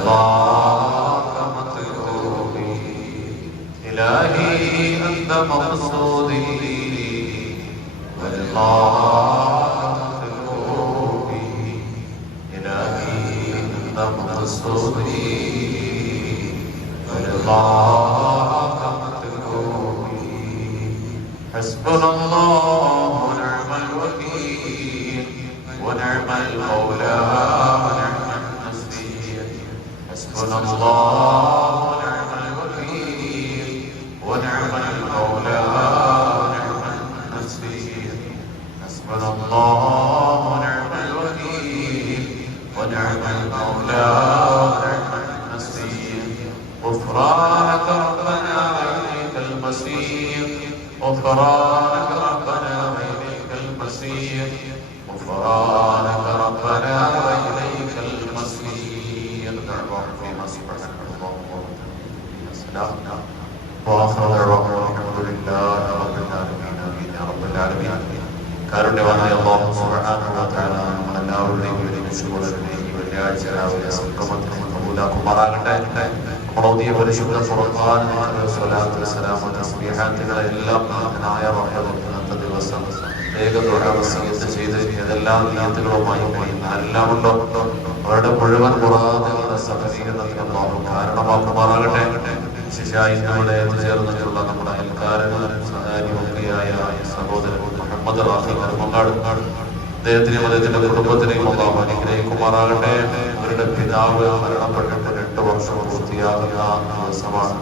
ورضاك مطلوبي إلهي أنت مقصودي ورضاك مطلوبي إلهي أنت مقصودي ورضاك مطلوبي حسبنا الله ونعم الوكيل ونعم المولى ونعم النصير حسبنا الله ونعم الوكيل ونعم المولى ونعم النصير حسبنا الله ونعم الوكيل ونعم المولى ونعم النصير غفرانك ربنا وإليك المصير غفرانك ربنا وإليك المصير غفرانك ربنا وإليك المصير دعواهم فيما سبحانك اللهم وبحمدك وآخر دعواهم الحمد لله رب العالمين آمين يا رب العالمين കാരുണ്യവാനായ അല്ലാഹു സുബ്ഹാനഹു വ തആല നമ്മളെല്ലാവരുടെയും വെള്ളിയാഴ്ച രാവിലെ സംഗമത്തിന് കബൂലാക്കുമാറാകട്ടെ. നമ്മളോതിയ പരിശുദ്ധ ഖുർആൻ സ്വലാത്ത് സലാം തസ്ബീഹാത്തുകളെല്ലാം നാഥനായ റബ്ബിന്റെ ഇന്നത്തെ ദിവസം വസീയത്ത് ചെയ്ത് ഏതെല്ലാം നിയത്തുകളുമായി എല്ലാം ഉണ്ടോ അവരുടെ മുഴുവൻ മുറാദുകളുടെ സഫലീകരണത്തിന് അല്ലാഹു കാരണമാക്കുമാറാകട്ടെ. വിശേഷായി ഇവിടെ ചേർന്നിട്ടുള്ള നമ്മുടെ അയൽക്കാരനും സഹായിയായ സഹോദരൻ മുഹമ്മദ് റാഫി കർമ്മങ്ങാട് അദ്ദേഹത്തിനെയും അദ്ദേഹത്തിന്റെ കുടുംബത്തിനെയും അല്ലാഹു അനുഗ്രഹിക്കുമാറാകട്ടെ. അവരുടെ പിതാവ് മരണപ്പെട്ടിട്ട് 8 വർഷം പൂർത്തിയാകുന്ന ദിവസമാണ്.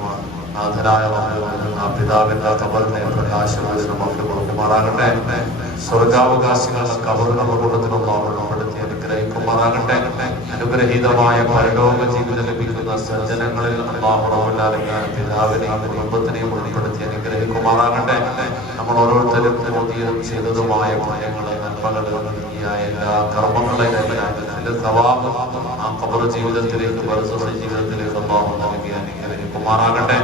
നാഥനായ ആ പിതാവിന്റെ ഖബറിനെ പ്രകാശമാക്കി കൊടുക്കുമാറാകട്ടെ. സ്വർഗാവകാശികളുടെ ഖബറുകളുടെ കുടുംബത്തിനുള്ള ഉൾപ്പെടുത്തി അനുഗ്രഹിക്കുമാറാകട്ടെ. അനുഗ്രഹീതമായ പരലോക ജീവിതം ലഭിക്കുന്ന സജ്ജനങ്ങളിൽ അല്ലാഹു റബ്ബുൽ ആലമീൻ പിതാവിനെയും കുടുംബത്തിനെയും ഉൾപ്പെടുത്തി അനുഗ്രഹിക്കുമാറാകട്ടെ. നമ്മൾ ഓരോരുത്തരും മോദിയും ചെയ്തതുമായ കാര്യങ്ങളെ നന്മകൾ എല്ലാ കർമ്മങ്ങളെയും സവാബ് ആ ഖബർ ജീവിതത്തിലേക്ക് ബർസഖ് ജീവിതത്തിലേക്ക് അല്ലാഹു നൽകി അനുഗ്രഹിക്കുമാറാകട്ടെ.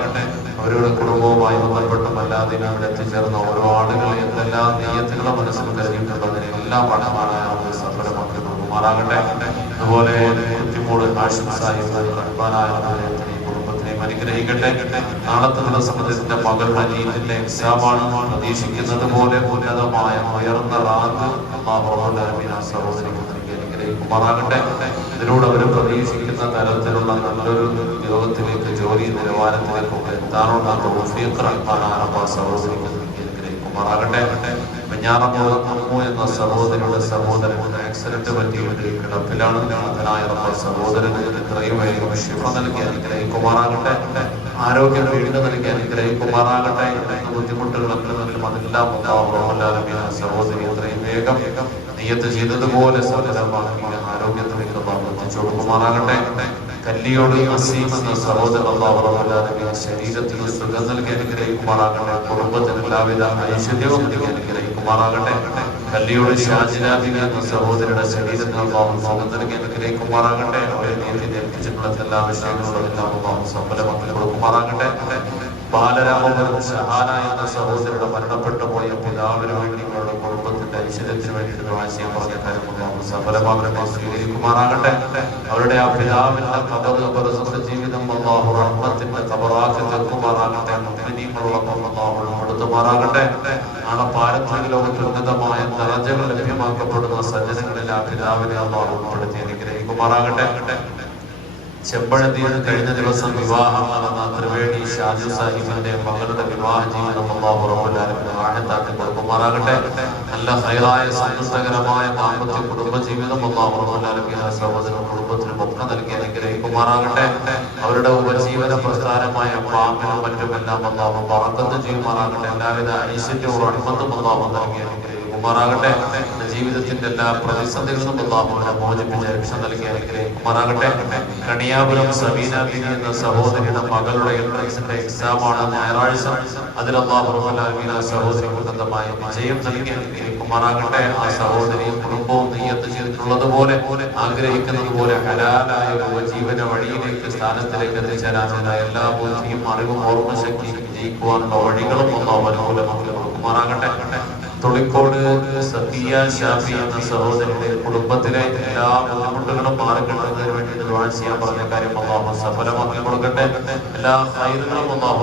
അവരുടെ കുടുംബവുമായി ബന്ധപ്പെട്ടും അല്ലാതെ അവിടെ എത്തിച്ചേർന്ന ഓരോ ആളുകളെ എന്തെല്ലാം നെയ്യത്തുകളെ മനസ്സിൽ കരുതിയിട്ടുള്ളതിനെ എല്ലാം പണമാണ് സഫലമാക്കി കൊടുക്കുമാറാകട്ടെ. അതുപോലെ കുറ്റിമൂട് കുടുംബത്തിനെയും അനുഗ്രഹിക്കട്ടെ. നാളത്തെ ദിവസം ഇതിന്റെ മകളുടെ നീതിന്റെ എക്സാമാണ് പ്രതീക്ഷിക്കുന്നത് പോലെ ഉന്നതമായ ഉയർന്ന റാങ്ക് അല്ലാഹു റബ്ബുൽ ആലമീൻ ആ സഹോദരിക്ക് അനുഗ്രഹിക്കുമാറാകട്ടെ. ഇതിലൂടെ അവർ പ്രതീക്ഷിക്കുന്ന തരത്തിലുള്ള നല്ലൊരു ഉദ്യോഗത്തിലേക്ക് ജോലി നിലവാരത്തിലേക്കൊക്കെ എത്താനുള്ള തൗഫീഖ് റബ്ബാന സഹോദരിക്ക് അനുഗ്രഹിക്കുമാറാകട്ടെ. അമ്മു എന്ന സഹോദരിയുടെ സഹോദരൻ ആക്സിഡന്റ് പറ്റിയിട്ട് കിടപ്പിലാണ്. നാഥനായ റബ്ബ് സഹോദരന് ഇത്രയും വേഗം ശിഫ നൽകി അനുഗ്രഹിക്കുമാറാകട്ടെ. ആരോഗ്യം വീണ്ടും നൽകി അനുഗ്രഹിക്കുമാറാകട്ടെ. ബുദ്ധിമുട്ടുകളൊക്കെ നൽകും അതെല്ലാം അല്ലാഹു റബ്ബുൽ ആലമീൻ സഹോദരി ഇത്രയും വേഗം നിയ്യത്ത് ചെയ്തതുപോലെ സകലമാക്കി ആരോഗ്യത്തിലേക്ക് അല്ലാഹു എത്തിച്ചു കൊടുക്കുമാറാകട്ടെ. കല്ലിയോട് അസീം എന്ന സഹോദരൻ അല്ലാഹു റബ്ബുൽ ആലമീൻ ശരീരത്തിന് സുഖം നൽകി അനുഗ്രഹിക്കുമാറാകട്ടെ. കുടുംബത്തിന് എല്ലാവിധ ഐശ്വര്യവും നൽകി അനുഗ്രഹിക്കുമാറാകട്ടെ. കല്ലിയോട് ഷാജിനാബി എന്ന സഹോദരിയുടെ ശരീരത്തിന് അല്ലാഹു സുഖം നൽകി അനുഗ്രഹിക്കുമാറാകട്ടെ. അവരെ നീതി ഏൽപ്പിച്ചിട്ടുള്ള എല്ലാ വിഷയങ്ങളും എല്ലാം അല്ലാഹു സഫലമാക്കി കൊടുക്കുമാറാകട്ടെ. ബാലരാമപുരം ഷഹാന എന്ന സഹോദരിയുടെ മരണപ്പെട്ടു പോയ പിതാവിന് വേണ്ടി അവരുടെ കുടുംബത്തിന്റെ ഐശ്വര്യത്തിന് വേണ്ടിയിട്ട് ആശയം പറഞ്ഞ കാര്യങ്ങൾ സഫലമാകട്ടെ സ്വീകരിക്കുമാറാകട്ടെ. അവരുടെ ആ പിതാവിന്റെ ഖബർ ജീവിതം അല്ലാഹു റഹ്മത്തിന്റെ ഖബറാക്കി തീർക്കുമാറാകട്ടെ. മുഅ്മിനീങ്ങളോടൊപ്പം അല്ലാഹു ഉൾപ്പെടുത്തുമാറാകട്ടെ. നാളെ പാരത്രിക ലോകത്ത് ഉന്നതമായ ദറജകൾ ലഭ്യമാക്കപ്പെടുന്ന സജ്ജനങ്ങളിൽ ആ പിതാവിനെ അല്ലാഹു ഉൾപ്പെടുത്തി അനുഗ്രഹിക്കുമാറാകട്ടെ. ചെമ്പഴന്തിയിൽ കഴിഞ്ഞ ദിവസം വിവാഹം നടന്ന ത്രിവേണി ഷാജു സാഹിബിന്റെ മകളുടെ വിവാഹ ജീവിതം അല്ലാഹു റബ്ബുൽ ആലമീൻ റാഹത്താക്കി കൊടുക്കുമാറാകട്ടെ. നല്ല ഹൈറായ സന്തോഷകരമായ ദാമ്പത്യ കുടുംബ ജീവിതം അല്ലാഹു റബ്ബുൽ ആലമീൻ സഹോദര കുടുംബത്തിനും ഒക്കെ നൽകി അനുഗ്രഹിക്കുമാറാകട്ടെ. അവരുടെ ഉപജീവന പ്രസ്ഥാനമായ ഫാമിനും മറ്റുമെല്ലാം അല്ലാഹു ബറക്കത്ത് ചെയ്യുമാറാകട്ടെ. എല്ലാവിധ ഐശ്വര്യവും റഹ്മത്തും അല്ലാഹു നൽകി അനുഗ്രഹിക്കുമാറാകട്ടെ. ജീവിതത്തിന്റെ എല്ലാ പ്രതിസന്ധികളും അല്ലാഹു മോചിപ്പിച്ച് രക്ഷ നൽകി അനുഗ്രഹിക്കുമാറാകട്ടെ. കണിയാപുരം സബീന ബിനി എന്ന സഹോദരിയുടെ മകളുടെ എൻട്രൻസിന്റെ എക്സാമാണ് ഞായറാഴ്ച. അതിൽ അല്ലാഹു റബ്ബുൽ ആലമീൻ സഹോദരി ഉന്നതമായ വിജയം നൽകി അനുഗ്രഹിക്കുമാറാകട്ടെ. ആ സഹോദരിയും കുടുംബവും നിയ്യത്ത് ചെയ്തിട്ടുള്ളതുപോലെ ആഗ്രഹിക്കുന്നത് പോലെ ഹലാലായ ഉപജീവന വഴിയിലേക്ക് സ്ഥാനത്തിലേക്ക് എത്തിച്ചേരാനുള്ള എല്ലാ ബുദ്ധിയും അറിവും ഓർമ്മശക്തിയും വിജയിക്കുവാനുള്ള വഴികളും അല്ലാഹു അനുകൂലമാക്കി കൊടുക്കുമാറാകട്ടെ. തൊളിക്കോട് സഫിയ ഷാഫി എന്ന സഹോദരിയുടെ കുടുംബത്തിലെ എല്ലാ ബുദ്ധിമുട്ടുകളും മാറിക്കിട്ടുന്നതിന് വേണ്ടി ദുആ ചെയ്യാൻ പറഞ്ഞ കാര്യം അല്ലാഹു സഫലമാക്കി കൊടുക്കട്ടെ. എല്ലാ ഖൈറുകളും അല്ലാഹു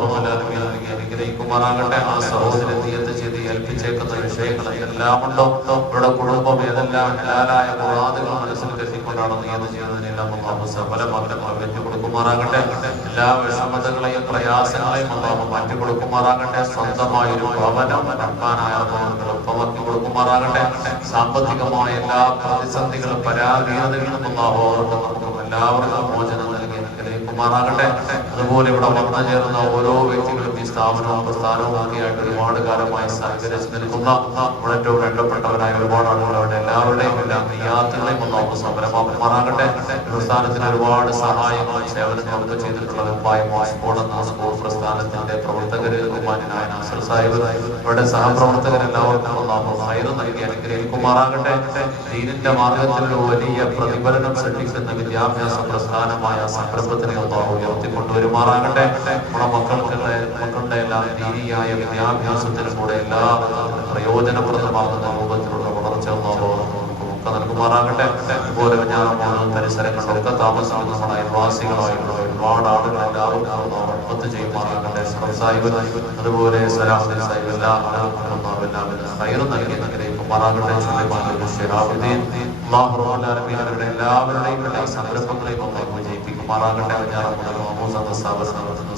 അനുഗ്രഹിക്കുമാറാകട്ടെ. ആ സഹോദരി നിയത്ത് ചെയ്ത് ഏൽപ്പിച്ചേക്കുന്ന വിഷയങ്ങൾ എല്ലാം ഉണ്ടോ, ഇവിടെ കുടുംബം ഏതെല്ലാം ഹലാലായ മുറാദുകൾ മനസ്സിൽ കരുതിക്കൊണ്ടാണ് നിയത്ത് ചെയ്യുന്നതിനെല്ലാം അല്ലാഹു സഫലമാക്കി കൊടുക്കുമാറാകട്ടെ. എല്ലാ വിഷമതകളെയും പ്രയാസങ്ങളെയും അല്ലാഹു മാറ്റി കൊടുക്കുമാറാകട്ടെ. സ്വന്തമായൊരു ഭവനം റഹ്മാനായ എളുപ്പമാക്കി കൊടുക്കുമാറാകട്ടെ. സാമ്പത്തികമായ എല്ലാ പ്രതിസന്ധികളും പരാധീനതകളും അല്ലാഹു നമുക്കും എല്ലാവർക്കും മോചനം നൽകി അനുഗ്രഹിക്കുമാറാകട്ടെ. അതുപോലെ ഇവിടെ വന്നു ചേർന്ന ഓരോ വ്യക്തികളും ഈ സ്ഥാപനവും പ്രസ്ഥാനവും ഒക്കെയായിട്ട് ഒരുപാട് കാലമായി സഹകരിച്ച് നിൽക്കുന്ന ഇവിടെ ഏറ്റവും വേണ്ടപ്പെട്ടവരായ ഒരുപാട് ആളുകൾ അവിടെ എല്ലാവരുടെയും എല്ലാ നിയാത്തുകളെയും അല്ലാഹു സഫലമാക്കുമാറാകട്ടെ. പ്രസ്ഥാനത്തിന് ഒരുപാട് സഹായങ്ങളും സേവനങ്ങളൊക്കെ ചെയ്തിട്ടുള്ള വെമ്പായം വാസ്കോട് എന്ന സ്കൂൾ പ്രസ്ഥാനത്തിന്റെ പ്രവർത്തകര് ബഹുമാന്യനായ നാസർ സാഹിബ്, ഇവിടെ സഹപ്രവർത്തകരെല്ലാവർക്കും അല്ലാഹു ഖൈറ് നൽകി അനുഗ്രഹിക്കുമാറാകട്ടെ. ദീനിന്റെ മാർഗത്തിൽ വലിയ പ്രതിഫലനം സൃഷ്ടിക്കുന്ന വിദ്യാഭ്യാസ പ്രസ്ഥാനമായ സംരംഭത്തിനെ അല്ലാഹു ഉയർത്തിക്കൊണ്ടുവരുമാറാകട്ടെ. നമ്മുടെ മക്കളുടെ എല്ലാം ദീനിയായ വിദ്യാഭ്യാസത്തിനും കൂടെ എല്ലാ പ്രയോജനപ്രദമാകുന്ന രൂപത്തിലുള്ള വളർച്ച അല്ലാഹു ഒക്കെ നൽകുമാറാകട്ടെ. അതുപോലെ ഞാൻ പരിസരങ്ങളിലൊക്കെ താമസിക്കുന്ന നമ്മുടെ അയൽവാസികളായിട്ടുള്ള ഒരുപാട് ആളുകൾ എല്ലാവർക്കും റഹ്മത്ത് ചെയ്യുമാറാകട്ടെ. സാഹിബ് അതുപോലെ സലാഹുദ്ദീൻ സാഹിബ് എല്ലാ ആളുകൾക്കും ഖൈറ് നൽകി അനുഗ്രഹിക്കുമാറാകട്ടെ. അവരുടെ എല്ലാവരുടെയും എല്ലാ സംരംഭങ്ങളെയും അല്ലാഹു വിജയിപ്പിക്കുമാറാകട്ടെ.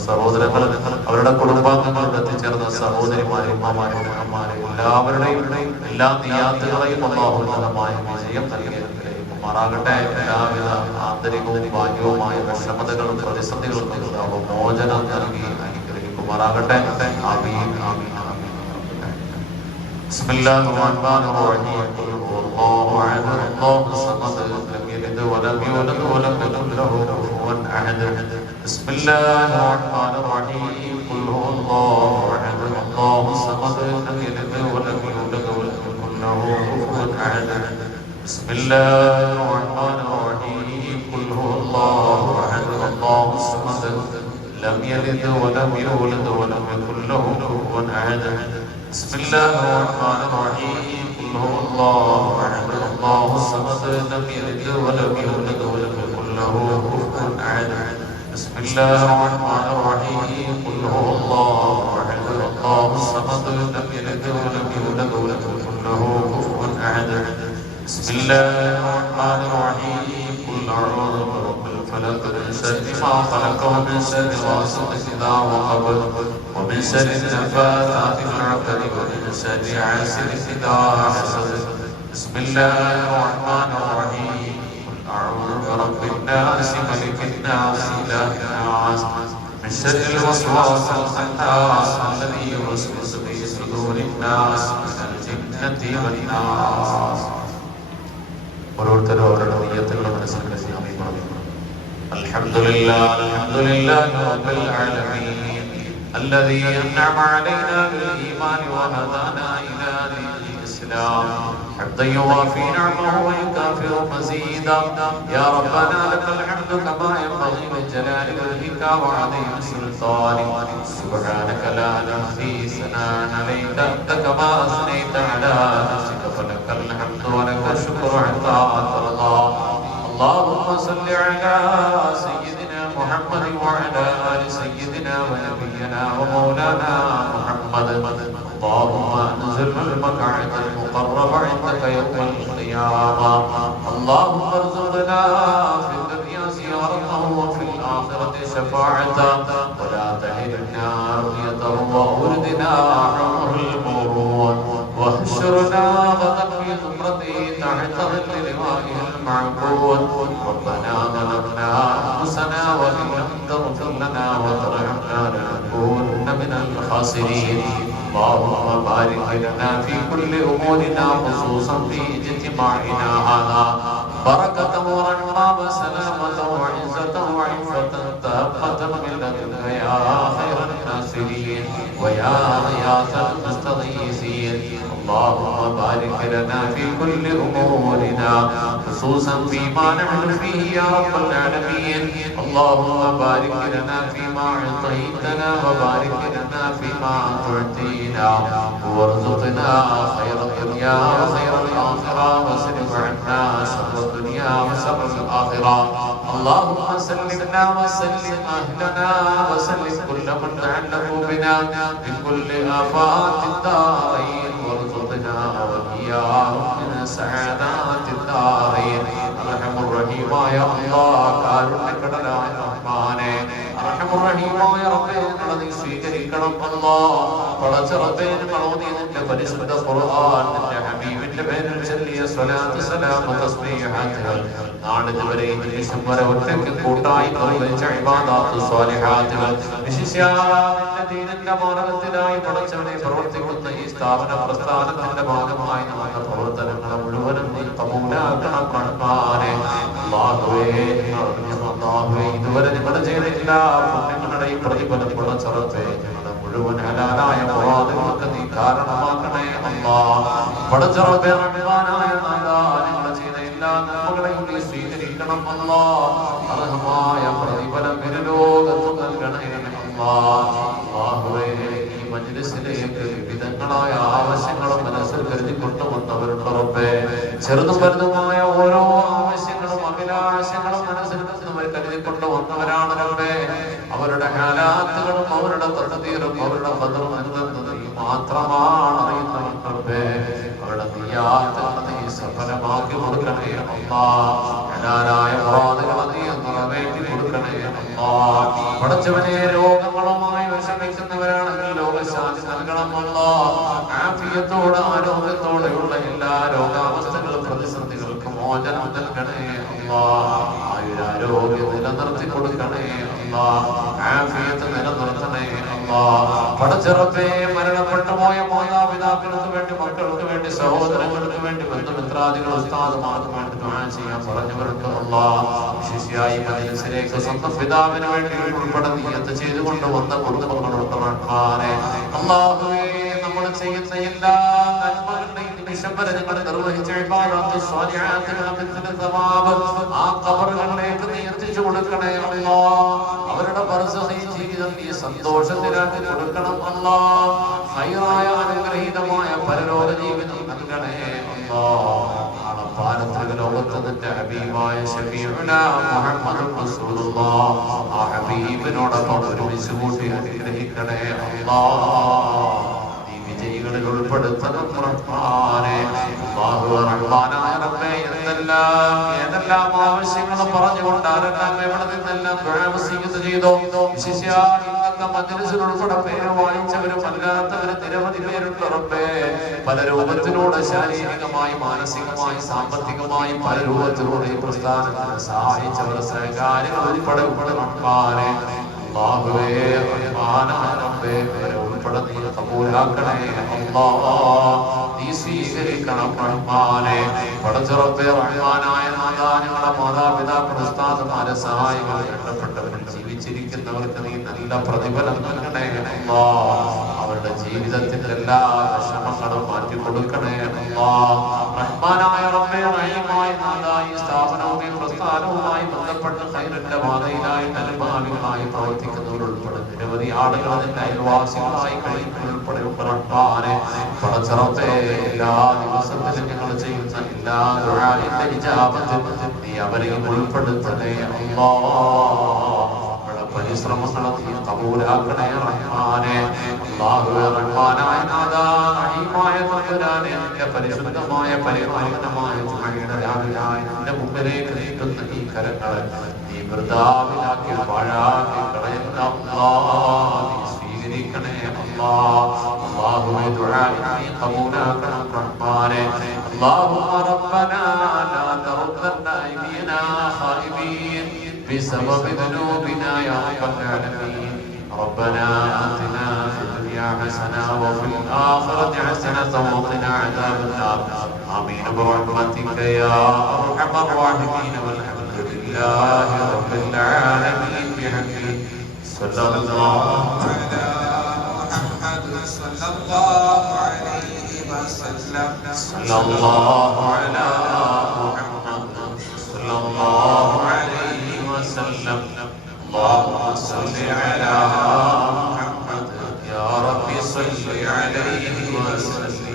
സഹോദരങ്ങൾ, അവരുടെ കുടുംബാംഗങ്ങളോട് എത്തിച്ചേർന്ന സഹോദരിമാരും ഉമ്മമാരും മകന്മാരും എല്ലാവരുടെയും എല്ലാ നിയാത്തുകളെയും അല്ലാഹു ഉന്നതമായ വിജയം നൽകി അനുഗ്രഹിക്കുമാറാകട്ടെ. എല്ലാവിധ ആന്തരികവും ബാഹ്യവുമായ വിഷമതകളും പ്രതിസന്ധികളും അല്ലാഹു മോചനം നൽകി അനുഗ്രഹിക്കുമാറാകട്ടെ. ആമീൻ ആമീൻ ആമീൻ. ബിസ്മില്ലാഹിർ റഹ്മാനിർ റഹീം. അല്ലാഹു അഹദ് അല്ലാഹു സമദ് ലം യലിദ് വലം യൂലദ് വലം യകുൽ ലഹു കുഫുവൻ അഹദ്. ബിസ്മില്ലാഹിർ റഹ്മാനിർ റഹീം. ഖുൽ ഹുവല്ലാഹു അഹദ് അല്ലാഹു സമദ് ലം യലിദ് വലം യൂലദ് വലം യകുൽ ലഹു കുഫുവൻ അഹദ്. ബിസ്മില്ലാഹിർ റഹ്മാനിർ റഹീം. ഖുൽ ഹുവല്ലാഹു അഹദ് അല്ലാഹു സമദ് ലം യലിദ് വലം യൂലദ് വലം യകുൽ ലഹു കുഫുവൻ അഹദ്. بسم الله الرحمن الرحيم. قل هو الله احد الله الصمد لم يلد ولم يولد ولم يكن له كفوا احد. بسم الله الرحمن الرحيم. قل هو الله احد الله الصمد لم يلد ولم يولد ولم يكن له كفوا احد. بسم الله الرحمن الرحيم. قل اعوذ برب الفلق من شر ما خلق ومن شر غاسق اذا وقب ومن شر النفاثات في العقد ومن شر حاسد إذا حسد. بسم الله الرحمن الرحيم. قل أعوذ برب الناس ملك الناس إله الناس من شر الوسواس الخناس الذي يوسوس في صدور الناس من الجنة والناس. ഓരോരുത്തരും അവരുടെ നിയ്യത്തുകൾ മനസ്സിലാക്കി ആമീൻ പറഞ്ഞു. അൽഹംദുലില്ലാഹി റബ്ബിൽ ആലമീൻ الذي أنعم علينا بالإيمان وهدانا إلى دين الإسلام حمدا يوافي نعمه ويكافئ مزيدا. يا ربنا لك الحمد كما ينبغي لجلال وجهك وعظيم سلطانك. سبحانك لا نحصي ثناء عليك أنت كما أثنيت على نفسك فلك الحمد ولك الشكر حتى ترضى. اللهم صل على سيدنا محمد وعلى آل سيدنا ونبينا ومولانا محمد. اللهم انزل المقعد المقرب عندك يوم القيامة. اللهم ارزقنا في الدنيا زيارته وفي الآخرة شفاعته ولا تحرمنا رؤيته وأوردنا عمر المورود واحشرنا غدا في زمرته تحت ظل لوائه المعبود. ربنا ظلمنا أنفسنا وإن لم تغفر لنا وترحمنا لنكونن من الخاسرين. اللهم بارك لنا في كل أمورنا خصوصا في اجتماعنا هذا بركة ورحمة وسلامة وعزة وعفة تامة من لدنك يا خير الناصرين ويا غياث المستغيثين. اللهم بارك لنا في كل أمورنا خصوصا فيما نحن فيه يا رب العالمين. اللهم بارك لنا فيما أعطيتنا وبارك لنا فيما تعطينا وارزقنا خير الدنيا وخير الآخرة واصرف عنا شر الدنيا وشر الآخرة. اللهم سلمنا وسلم أهلنا وسلم كل من تعلق بنا من كل آفات الدارين وارزقنا وإياهم من سعادات الدارين. أرحم الرحيماയ അല്ലാഹ് കാരുണ്യക്കടലായ റഹ്മാനേ റഹീമായ റബ്ബേ ഞങ്ങളെ നീ സ്വീകരിക്കണം അല്ലാഹ്. പടച്ച റബ്ബേ ഞങ്ങളോ നീ നിന്റെ പരിശുദ്ധ ഖുർആൻ നിന്റെ ഹബീബിന്റെ പേരിൽ ചൊല്ലിയ സ്വലാത്ത് സലാം തസ്ബീഹാത്തുകൾ നാളിതുവരെ നിമിഷം വരെ ഒറ്റയ്ക്ക് കൂട്ടായി നിർവഹിച്ച ഇബാദാത്ത് സ്വാലിഹാത്തുകൾ വിശിഷ്യ നിന്റെ ദീനിന്റെ മാർഗ്ഗത്തിലായി പടച്ചവനെ പ്രവർത്തിക്കുന്ന ഈ സ്ഥാപന പ്രസ്ഥാനത്തിന്റെ ഭാഗമായി നമ്മുടെ പ്രവർത്തനങ്ങളെ മുഴുവനും നീ കബൂലാക്കണം റഹ്മാനേ. അല്ലാഹുവേ ഇതുവരെ ഞങ്ങൾ ചെയ്ത എല്ലാ പുണ്യങ്ങളുടെയും പ്രതിഫലം പടച്ചറത്തെ ഞങ്ങളുടെ മുഴുവൻ ഹലാലായ മുറാദുകൾക്ക് നീ കാരണമാക്കണേ അല്ലാഹ്. പടച്ചറബേ റഹ്മാനായ നാഥാ ഞങ്ങൾ ചെയ്ത എല്ലാ നന്മകളെയും നീ സ്വീകരിക്കണം അല്ലാഹ്. അർഹമായ പ്രതിഫലം ഇരുലോകത്തും നൽകണേ അല്ലാഹ്. അല്ലാഹുവേ ഈ മജ്ലിസിലേക്ക് വിവിധങ്ങളായ ആവശ്യങ്ങളും മനസ്സിൽ കരുതി കൊണ്ടുവന്നവരുണ്ട് റബ്ബേ. ചെറുതും വലുതുമായ ഓരോ ആവശ്യങ്ങളും അഭിലാഷങ്ങളും മനസ്സിൽ കരുതി കൊണ്ടുവന്നവരാണ് റബ്ബേ. അവരുടെ ഹാലാത്തുകളും അവരുടെ തദ്ബീറും അവരുടെ ഖദറും എന്തെന്ന് നീ മാത്രമാണ് അറിയുന്നവൻ റബ്ബേ. അവരുടെ നിയ്യാത്തുകൾ നീ സഫലമാക്കി കൊടുക്കണേ അല്ലാഹ്. ഹലാലായ മുറാദുകൾ നീ നിറവേറ്റി കൊടുക്കണേ അല്ലാഹ്. പടച്ചവനെ രോഗങ്ങളുമായി വിഷമിക്കുന്നവരാണെങ്കിൽ രോഗശാന്തി നൽകണം അല്ലാഹ്. ആഫിയത്തോടെ ആരോഗ്യത്തോടെയുള്ള എല്ലാ രോഗാവസ്ഥകളും പ്രതിസന്ധികൾക്ക് മോചനം നൽകണേ അല്ലാഹ്. ആയുരാരോഗ്യം നിലനിർത്തി കൊടുക്കണേ അല്ലാഹ്. ആഫിയത്ത് നിലനിർത്തണേ അല്ലാഹ്. പടച്ചറബേ മരണപ്പെട്ടു പോയ മാതാപിതാക്കൾക്ക് വേണ്ടി മക്കൾക്ക് വേണ്ടി സഹോദരങ്ങൾക്ക് വേണ്ടി ബന്ധുമിത്രാദികൾ ഉസ്താദുമാർക്ക് വേണ്ടി ദുആ ചെയ്യാൻ പറഞ്ഞവർക്ക് അല്ലാഹ് വിശേഷിയായി മജ്‌ലിസിലേക്ക് സ്വന്തം പിതാവിന് വേണ്ടി ഉൾപ്പെടെ നിയ്യത്ത് ചെയ്തുകൊണ്ട് വന്ന കുടുംബങ്ങളുണ്ട് റഹ്മാനേ. അല്ലാഹുവേ നമ്മൾ ചെയ്യുന്ന എല്ലാ നന്മകളുടെയും നിമിഷം വരെ ഞങ്ങൾ നിർവഹിച്ച ഇബാദത്ത് സ്വാലിഹാത്തുകളുടെ സവാബ് ആ ഖബറുകളിലേക്ക് നീ എത്തിച്ചു കൊടുക്കണേ അല്ലാഹ്. അവരുടെ ബർസഖി ജീവിതം നീ സന്തോഷത്തിലാക്കി കൊടുക്കണം അല്ലാഹ്. ഖൈറായ അനുഗ്രഹീതമായ പരലോക ജീവിതം നൽകണേ അല്ലാഹ്. പാരത്രിക ലോകത്ത് നിന്റെ ഹബീബായ ശഫീഉനാ മുഹമ്മദ് റസൂലുള്ളാഹ് ആ ഹബീബിനോടൊപ്പം ഒരുമിച്ച് കൂട്ടി അനുഗ്രഹിക്കണേ അല്ലാഹ്. നീ വിജയികളിൽ ഉൾപ്പെടുത്തണം റഹ്മാനേ. അല്ലാഹു റഹ്മാനായ റബ്ബേ ഏതെല്ലാം ആവശ്യങ്ങൾ പറഞ്ഞുകൊണ്ട് ആരെല്ലാം എവിടെ നിന്നെല്ലാം ദുആ വസിയത്ത് ചെയ്തോ വിശിഷ്യ ഇന്നത്തെ മജ്‌ലിസിൽ ഉൾപ്പെടെ പേര് വായിച്ചവരും അല്ലാത്തവരും നിരവധി പേരുണ്ട് റബ്ബേ. പല രൂപത്തിലൂടെ ശാരീരികമായി മാനസികമായി സാമ്പത്തികമായി പല രൂപത്തിലൂടെ ഈ പ്രസ്ഥാനത്തിന് സഹായിച്ചവർ സഹകാരികൾ ഉൾപ്പെടെ റഹ്മാനേ. അല്ലാഹുവേ റഹ്മാനായ റബ്ബേ ഉൾപ്പെടെ നീ കബൂലാക്കണേ അല്ലാഹ്. നീ സ്വീകരിക്കണം റഹ്മാനേ. പടച്ച റബ്ബേ റഹ്മാനായ നാഥാ ഞങ്ങളുടെ മാതാപിതാക്കൾ ഉസ്താദുമാരെ സഹായികൾ വേണ്ടപ്പെട്ടവർ ജീവിച്ചിരിക്കുന്നവർക്ക് നീ നല്ല പ്രതിഫലം നൽകണേ അല്ലാഹ്. അവരുടെ ജീവിതത്തിന്റെ എല്ലാ വിഷമങ്ങളും മാറ്റി കൊടുക്കണേ അല്ലാഹ്. റഹ്മാനായ റബ്ബേ റഹീമായ നാഥാ ഈ സ്ഥാപനവും ഈ പ്രസ്ഥാനവുമായി ബന്ധപ്പെട്ട് ഖൈറിന്റെ പാതയിലായി അനുഭാവികളായി പ്രവർത്തിക്കുന്നവരുൾപ്പെടെ നിരവധി ആളുകൾ അതിന്റെ അയൽവാസികളായി കഴിയുന്നവരുൾപ്പെടെ റഹ്മാനേ. പടച്ച റബ്ബേ എല്ലാ ദിവസത്തിലും ഞങ്ങൾ ചെയ്യുന്ന എല്ലാ ദുആഇന്റെ ഇജാബത്ത് നീ അവരെയും ഉൾപ്പെടുത്തണേ അല്ലാഹ്. പരിശ്രമങ്ങളെ നീ കബൂലാക്കണേ റഹ്മാനേ. അല്ലാഹുവേ റഹ്മാനായ നാഥാ റഹീമായ തമ്പുരാനേ നിന്റെ പരിശുദ്ധമായ പരിപാലനമായ ജുമഅയുടെ രാവിലായി നിന്റെ മുമ്പിലേക്ക് നീട്ടുന്ന ഈ കരങ്ങളെ നീ വൃഥാവിലാക്കി പാഴാക്കി കളയുന്ന അല്ലാഹ് നീ സ്വീകരിക്കണേ അല്ലാഹ്. അല്ലാഹുവേ ദുആ നീ കബൂലാക്കണം റഹ്മാനേ. اللهم ربنا لا تردنا أيدينا خائبين بسبب ذنوبنا يا رب العالمين. ربنا آتنا في الدنيا حسنة وفي الآخرة حسنة وقنا عذاب النار. آمين برحمتك يا أرحم الراحمين. والحمد لله رب العالمين. بحقه صلى الله على محمد صلى الله عليه وسلم. صلى الله على محمد اللهم صل على محمد يا رب صل عليه وسلم